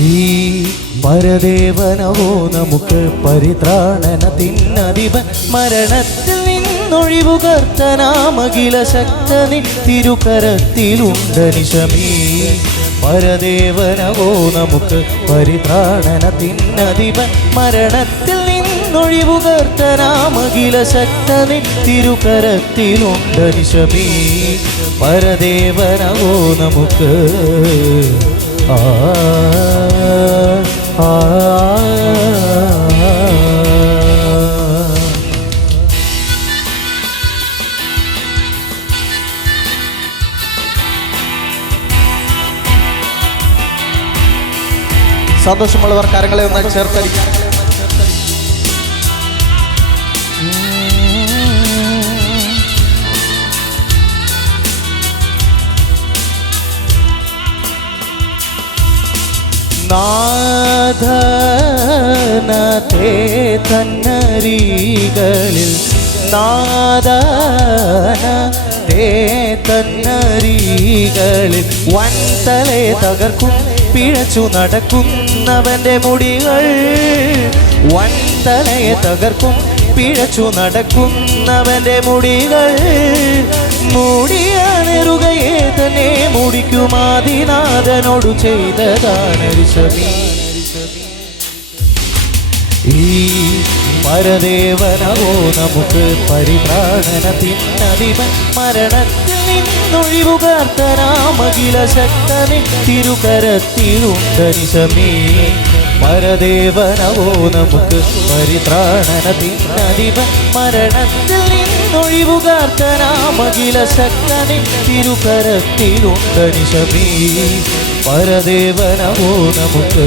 ഈ പരദേവനവോ നമുക്ക് പരിത്രാണനത്തിനധിപൻ മരണത്തിൽ നിന്നൊഴിവുകർത്തനാമഖില ശക്തനി തിരുകരത്തിലുണ്ട് നിശമീ പരദേവനവോ നമുക്ക് പരിത്രാണനത്തിനധിപൻ മരണത്തിൽ നിന്നൊഴിവുകർത്തനാമഖില ശക്തനി തിരുകരത്തിലുണ്ട് നിശമീ പരദേവനവോ നമുക്ക് സന്തോഷമുള്ളവർ കരങ്ങളെ ഒന്ന് ചേർത്തടിക്കാം. നാദനത്തെ തന്നരികളിൽ നാദനത്തെ തന്നരികളിൽ വൻതലെ തകർക്കും പിഴച്ചു നടക്കുന്നവന്റെ മുടികൾ വൻതലയെ തകർക്കും പിഴച്ചു നടക്കുന്നവന്റെ മുടികൾ മൂടിയണിറുകയെ തന്നെ മുടിക്കുമാതിനാഥനോടു ചെയ്തതാണ് ഋഷഭി. ഈ പരദേവനവോ നമുക്ക് പരിത്രാണനത്തിനധിപൻ മരണത്തിൽ നിന്നൊഴിവുകർത്തനാമഖില ശക്തനി തിരുകരത്തിലുണ്ട് നിശമീ പരദേവനവോ നമുക്ക് പരിത്രാണനത്തിനധിപൻ മരണത്തിൽ നിന്നൊഴിവുകർത്തനാമഖില ശക്തനി തിരുകരത്തിലുണ്ട് നിശമീ പരദേവനവോ നമുക്ക്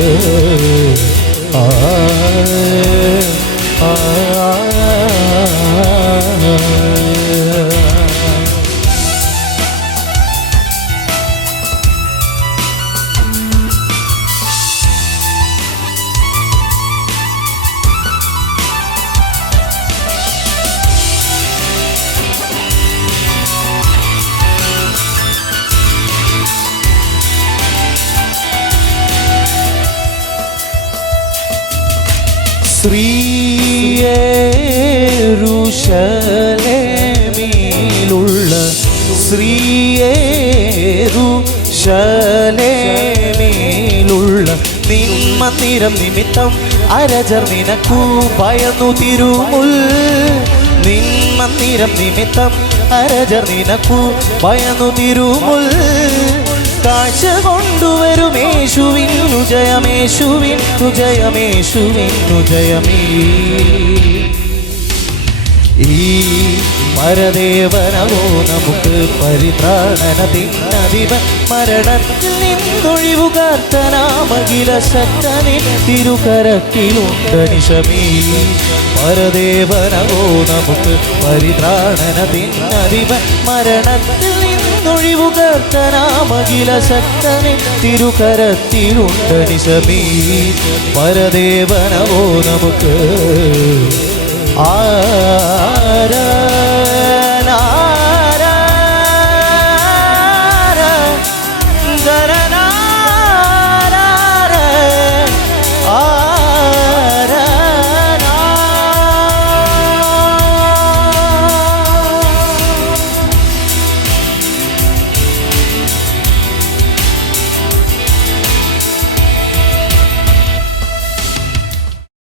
ശ്രീയേരുശലേമിലുള്ള ശ്രീയേരുശലേമിലുള്ള നിൻ മന്ദിരം നിമിത്തം അരജർ നിനക്കു ഭയന്നു തിരുമുൽ നിൻ മന്ദിരം നിമിത്തം അരജർ നിനക്കു ഭയന്നു തിരുമുൽ കാഴ്ച കൊണ്ടുവരുമേശുവിന്നു ജയമേശുവിന്നു ജയമേശുവിന്നു ജയമേ. ഈ പരദേവനവോ നമുക്ക് പരിത്രാണനത്തിനധിപൻ മരണത്തിൽ നിന്നൊഴിവുകർത്തനാമഖില ശക്തനി തിരുകരത്തിലുണ്ട് നിശമീ പരദേവനവോ നമുക്ക് പരിത്രാണനത്തിനധിപൻ മരണത്തിൽ നിന്നൊഴിവുകർത്തനാമഖില ശക്തനി തിരുകരത്തിലുണ്ട് നിശമീ പരദേവനവോ നമുക്ക് ആരാ